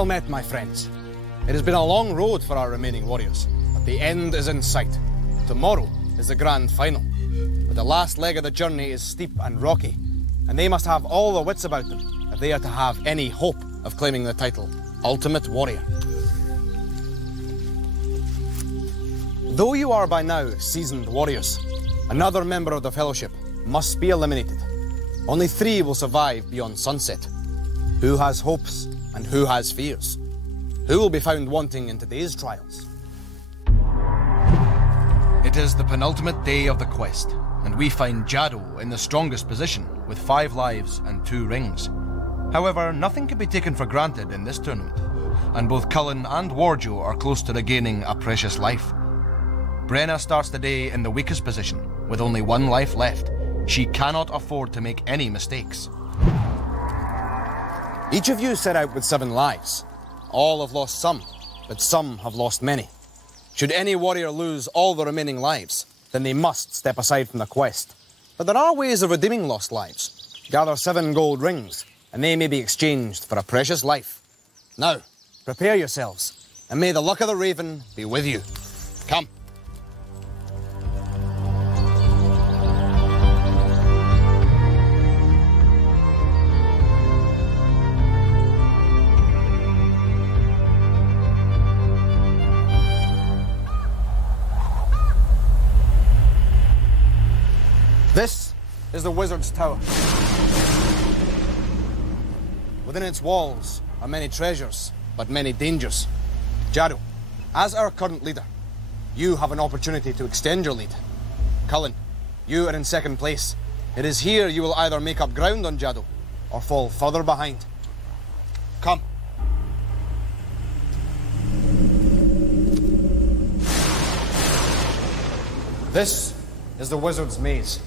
Well met, my friends. It has been a long road for our remaining warriors, but the end is in sight. Tomorrow is the grand final. But the last leg of the journey is steep and rocky, and they must have all the wits about them if they are to have any hope of claiming the title Ultimate Warrior. Though you are by now seasoned warriors, another member of the Fellowship must be eliminated. Only 3 will survive beyond sunset. Who has hopes and who has fears? Who will be found wanting in today's trials? It is the penultimate day of the quest, and we find Jado in the strongest position with 5 lives and 2 rings. However, nothing can be taken for granted in this tournament, and both Cullen and Warjo are close to regaining a precious life. Brenna starts the day in the weakest position, with only 1 life left. She cannot afford to make any mistakes. Each of you set out with 7 lives. All have lost some, but some have lost many. Should any warrior lose all the remaining lives, then they must step aside from the quest. But there are ways of redeeming lost lives. Gather 7 gold rings, and they may be exchanged for a precious life. Now, prepare yourselves, and may the luck of the Raven be with you. Come. This is the Wizard's Tower. Within its walls are many treasures, but many dangers. Jado, as our current leader, you have an opportunity to extend your lead. Cullen, you are in 2nd place. It is here you will either make up ground on Jado or fall further behind. Come. This is the Wizard's Maze.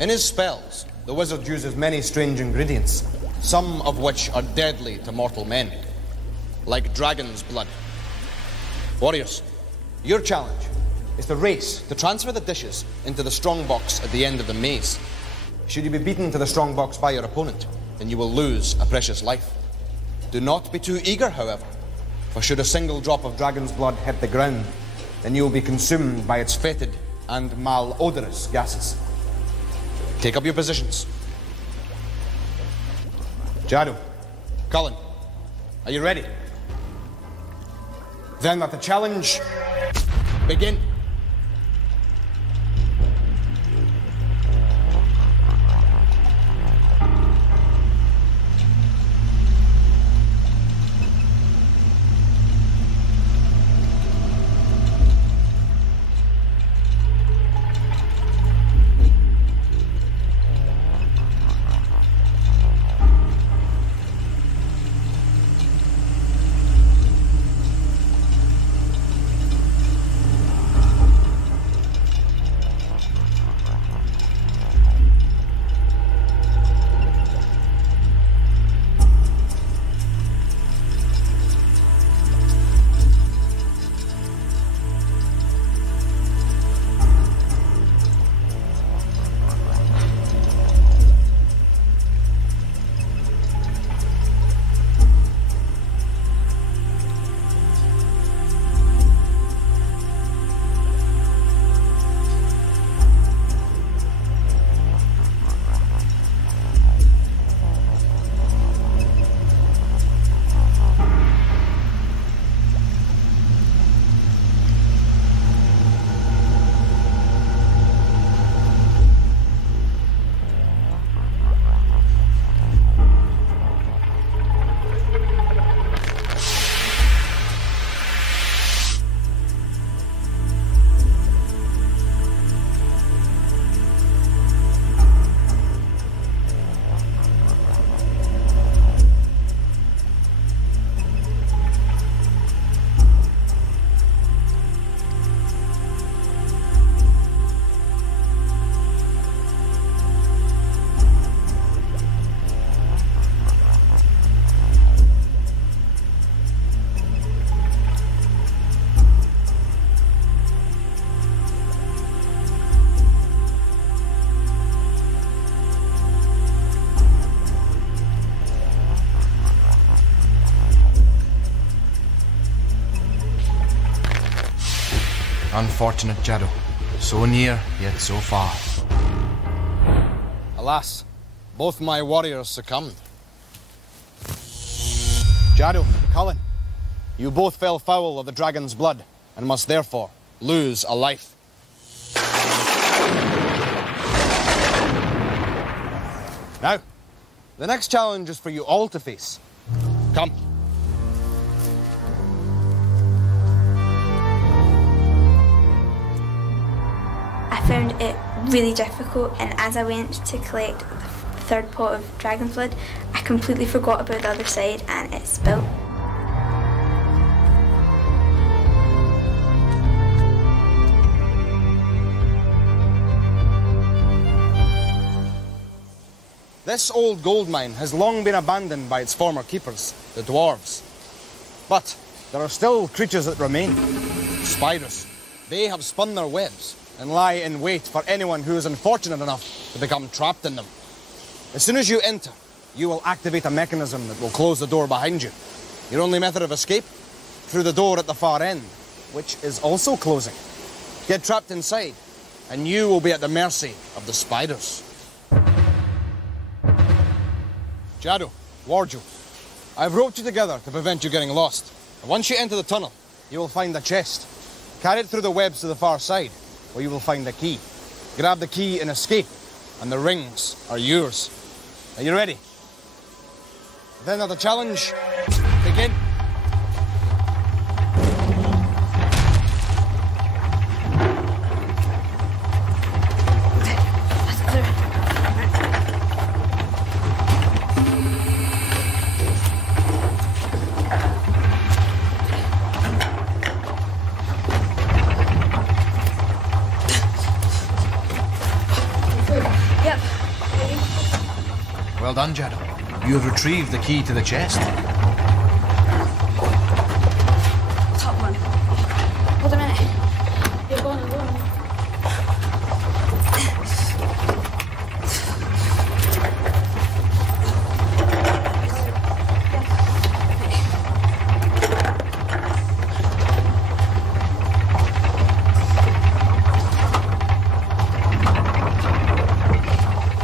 In his spells, the wizard uses many strange ingredients, some of which are deadly to mortal men, like dragon's blood. Warriors, your challenge is to race to transfer the dishes into the strong box at the end of the maze. Should you be beaten to the strong box by your opponent, then you will lose a precious life. Do not be too eager, however, for should a single drop of dragon's blood hit the ground, then you will be consumed by its fetid and malodorous gases. Take up your positions. Jado, Cullen, are you ready? Then let the challenge begin. Unfortunate Jado. So near, yet so far. Alas, both my warriors succumbed. Jado, Cullen, you both fell foul of the dragon's blood and must therefore lose a life. Now, the next challenge is for you all to face. Come. I found it really difficult, and as I went to collect the third pot of dragon's blood, I completely forgot about the other side and it spilled. This old gold mine has long been abandoned by its former keepers, the dwarves. But there are still creatures that remain. Spiders. They have spun their webs and lie in wait for anyone who is unfortunate enough to become trapped in them. As soon as you enter, you will activate a mechanism that will close the door behind you. Your only method of escape? Through the door at the far end, which is also closing. Get trapped inside, and you will be at the mercy of the spiders. Jado, Warjo, I've roped you together to prevent you getting lost. And once you enter the tunnel, you will find a chest. Carry it through the webs to the far side, where you will find the key. Grab the key and escape, and the rings are yours. Are you ready? Then at the challenge, begin. Well done, Jado. You have retrieved the key to the chest. Top one. Hold a minute. You're going, I'm going.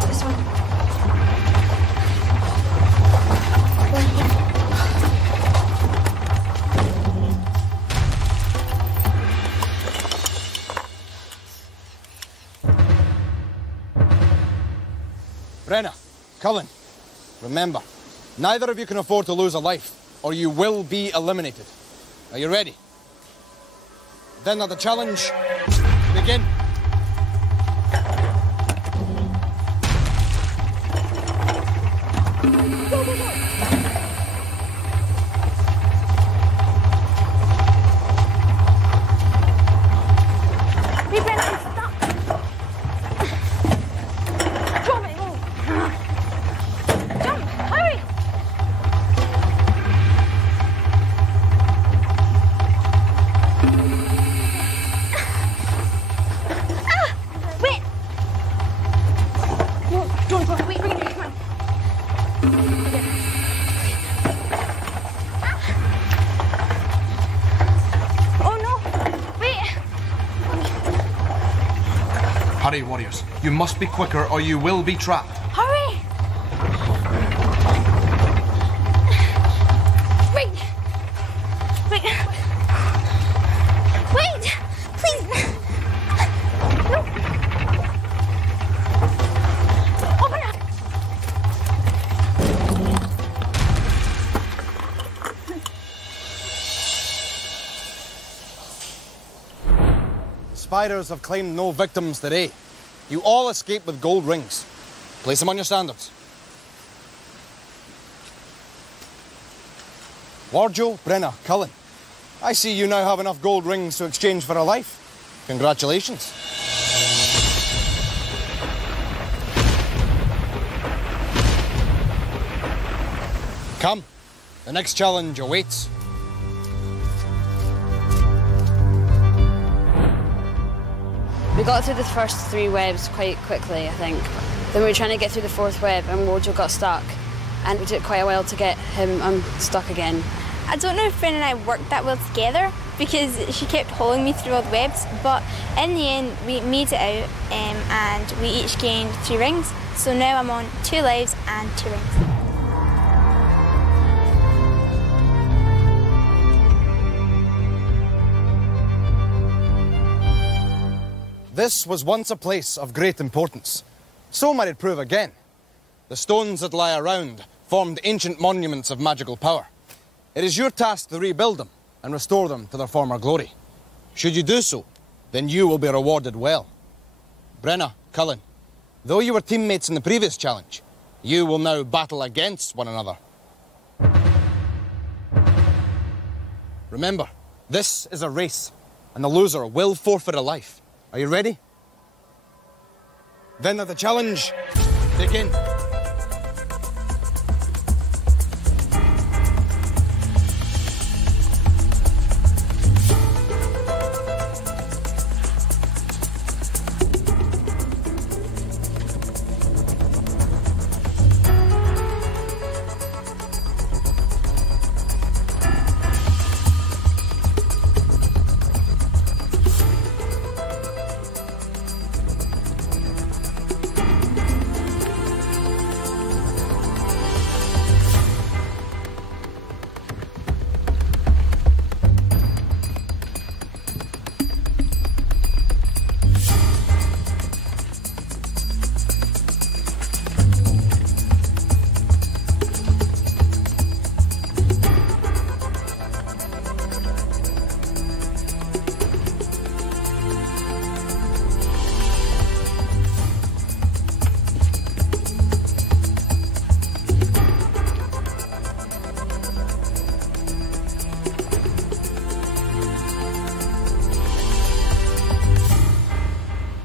This one. Brenna, Cullen, remember, neither of you can afford to lose a life, or you will be eliminated. Are you ready? Then at the challenge, begin. Go, go, go. Wait, Brenna, I'm stuck. Drop it, go. Jump, hurry. Wait. No, don't go. Wait, come on. Okay. Oh no! Wait! Hurry, warriors. You must be quicker or you will be trapped. Hurry! Wait! Wait! Wait! Please! No! Open up! The spiders have claimed no victims today. You all escaped with gold rings. Place them on your standards. Warjo, Brenna, Cullen, I see you now have enough gold rings to exchange for a life. Congratulations. Come, the next challenge awaits. We got through the first 3 webs quite quickly, I think. Then we were trying to get through the 4th web and Warjo got stuck. And it took quite a while to get him unstuck again. I don't know if Bren and I worked that well together, because she kept hauling me through all the webs, but in the end we made it out and we each gained 3 rings, so now I'm on 2 lives and 2 rings. This was once a place of great importance. So might it prove again. The stones that lie around formed ancient monuments of magical power. It is your task to rebuild them and restore them to their former glory. Should you do so, then you will be rewarded well. Brenna, Cullen, though you were teammates in the previous challenge, you will now battle against one another. Remember, this is a race, and the loser will forfeit a life. Are you ready? Then let the challenge begin.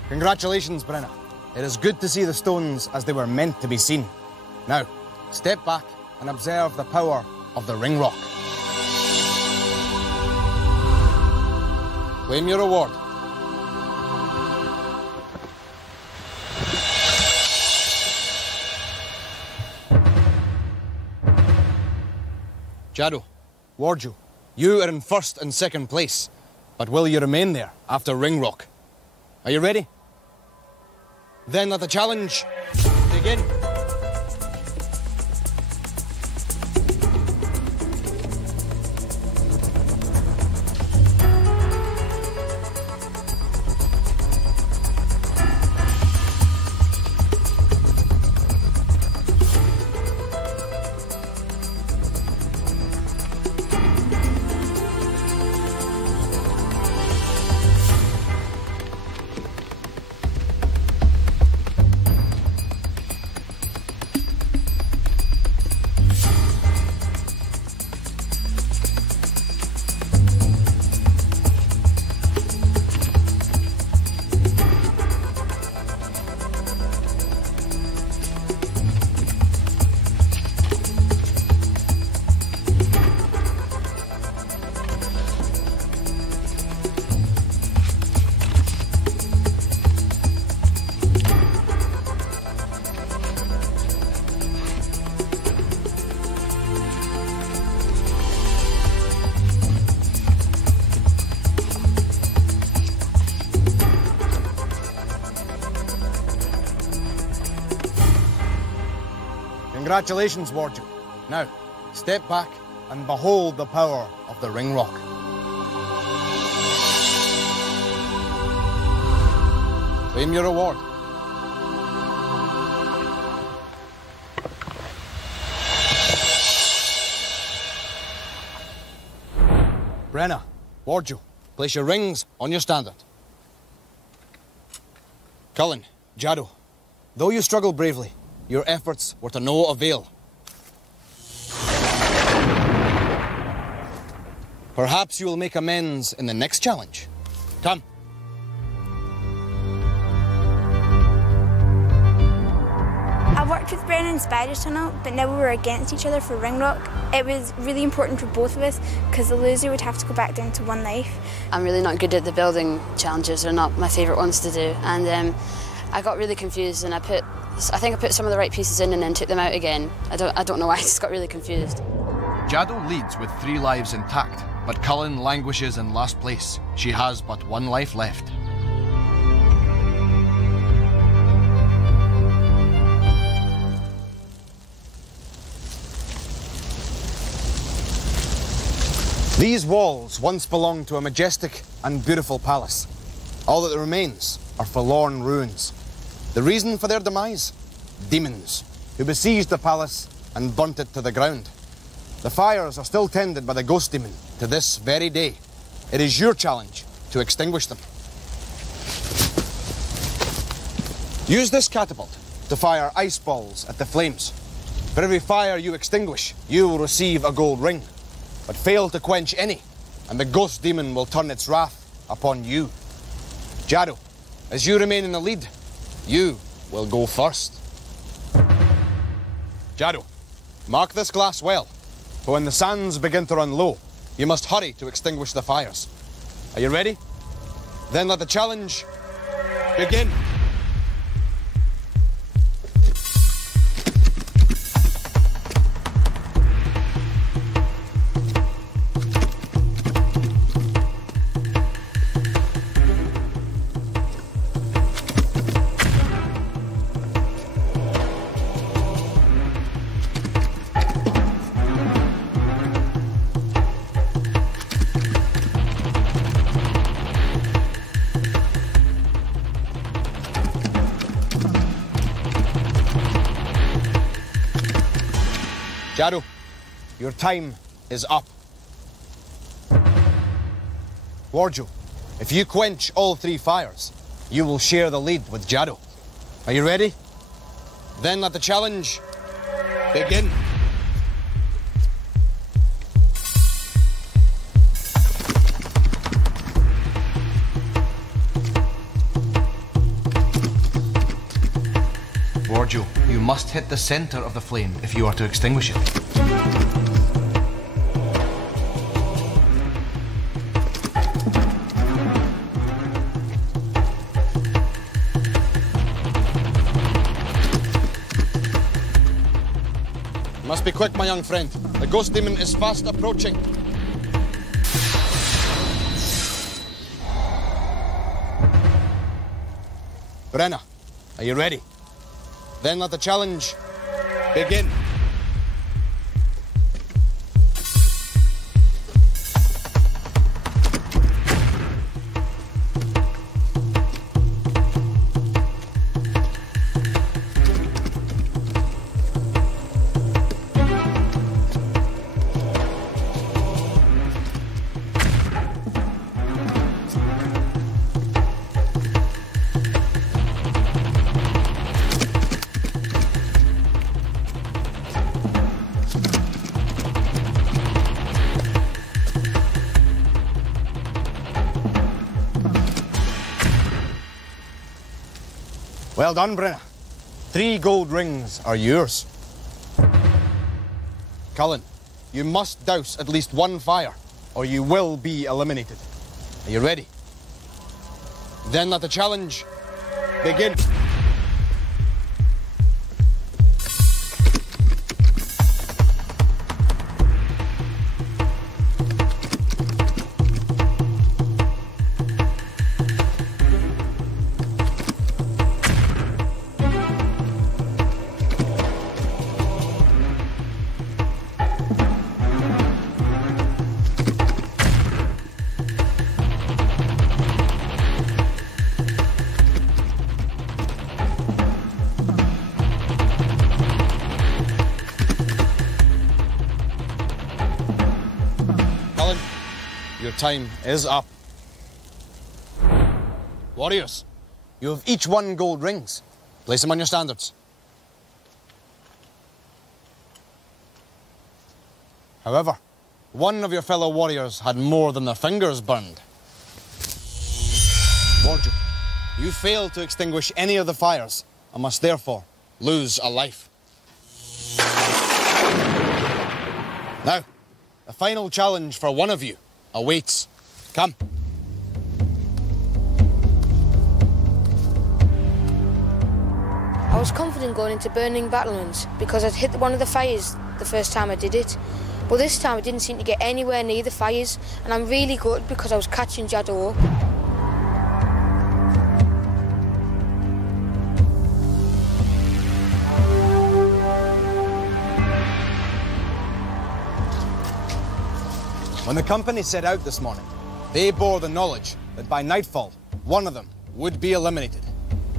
Congratulations, Brenna. It is good to see the stones as they were meant to be seen. Now, step back and observe the power of the ring rock. Claim your reward. Jado, Warju, you are in 1st and 2nd place, but will you remain there after ring rock? Are you ready? Then let the challenge begin. Congratulations, Warju. Now, step back and behold the power of the ring rock. Claim your reward. Brenna, Warju, place your rings on your standard. Cullen, Jado, though you struggled bravely, your efforts were to no avail. Perhaps you will make amends in the next challenge. Come. I worked with Brennan in Spider's Tunnel, but now we were against each other for Ring Rock. It was really important for both of us because the loser would have to go back down to 1 life. I'm really not good at the building challenges. They're not my favourite ones to do. And I got really confused and I think I put some of the right pieces in and then took them out again. I don't know why, I just got really confused. Jado leads with 3 lives intact. but Cullen languishes in last place. She has but one life left. These walls once belonged to a majestic and beautiful palace. All that remains are forlorn ruins. The reason for their demise? Demons, who besieged the palace and burnt it to the ground. The fires are still tended by the ghost demon to this very day. It is your challenge to extinguish them. Use this catapult to fire ice balls at the flames. For every fire you extinguish, you will receive a gold ring. But fail to quench any, and the ghost demon will turn its wrath upon you. Jado, as you remain in the lead, you will go first. Jado, mark this glass well, for when the sands begin to run low, you must hurry to extinguish the fires. Are you ready? Then let the challenge begin. Jado, your time is up. Warjo, if you quench all 3 fires, you will share the lead with Jado. Are you ready? Then let the challenge begin. Warjo, you must hit the center of the flame if you are to extinguish it. You must be quick, my young friend. The ghost demon is fast approaching. Brenna, are you ready? Then let the challenge begin. Well done, Brenna. 3 gold rings are yours. Cullen, you must douse at least 1 fire, or you will be eliminated. Are you ready? Then let the challenge begin. Your time is up. Warriors, you have each 1 gold rings. Place them on your standards. However, one of your fellow warriors had more than their fingers burned. Warjo, you failed to extinguish any of the fires and must therefore lose a life. Now, the final challenge for one of you awaits. Come. I was confident going into burning battlements because I'd hit one of the fires the first time I did it. But this time I didn't seem to get anywhere near the fires, and I'm really good because I was catching Jaddo up. When the company set out this morning, they bore the knowledge that by nightfall, one of them would be eliminated.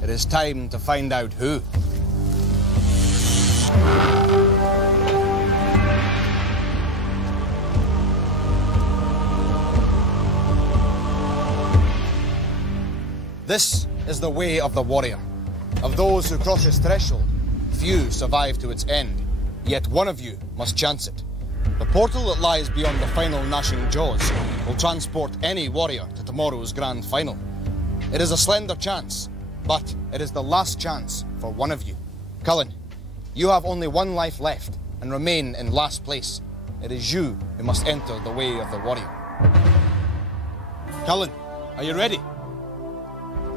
It is time to find out who. This is the way of the warrior. Of those who cross his threshold, few survive to its end, yet one of you must chance it. The portal that lies beyond the final gnashing jaws will transport any warrior to tomorrow's grand final. It is a slender chance, but it is the last chance for one of you. Cullen, you have only one life left and remain in last place. It is you who must enter the way of the warrior. Cullen, are you ready?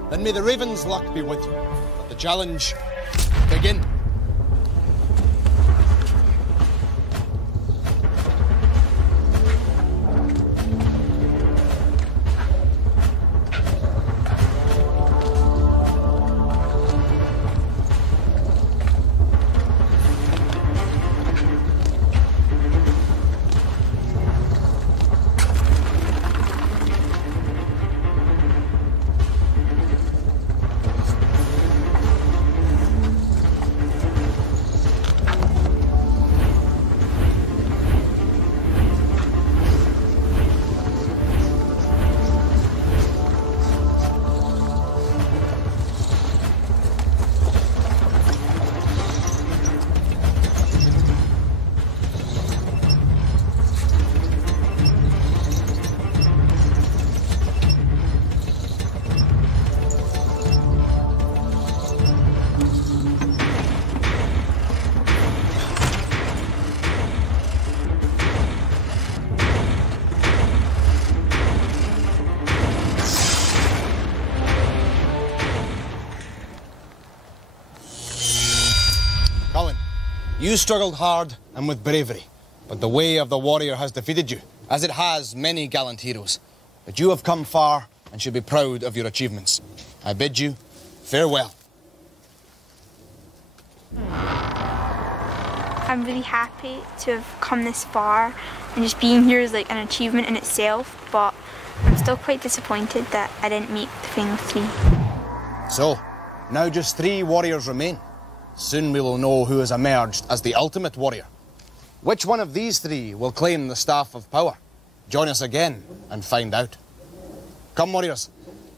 Then may the Raven's luck be with you. Let the challenge begin. You struggled hard and with bravery, but the way of the warrior has defeated you, as it has many gallant heroes. But you have come far and should be proud of your achievements. I bid you farewell. I'm really happy to have come this far, and just being here is like an achievement in itself, but I'm still quite disappointed that I didn't make the final 3. So, now just 3 warriors remain. Soon we will know who has emerged as the ultimate warrior. Which one of these 3 will claim the Staff of Power? Join us again and find out. Come, warriors,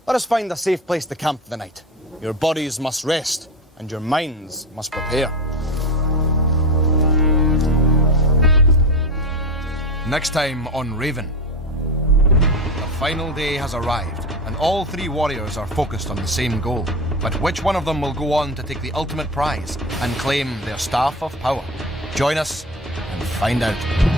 let us find a safe place to camp for the night. Your bodies must rest and your minds must prepare. Next time on Raven. The final day has arrived, and all 3 warriors are focused on the same goal. But which one of them will go on to take the ultimate prize and claim their Staff of Power? Join us and find out.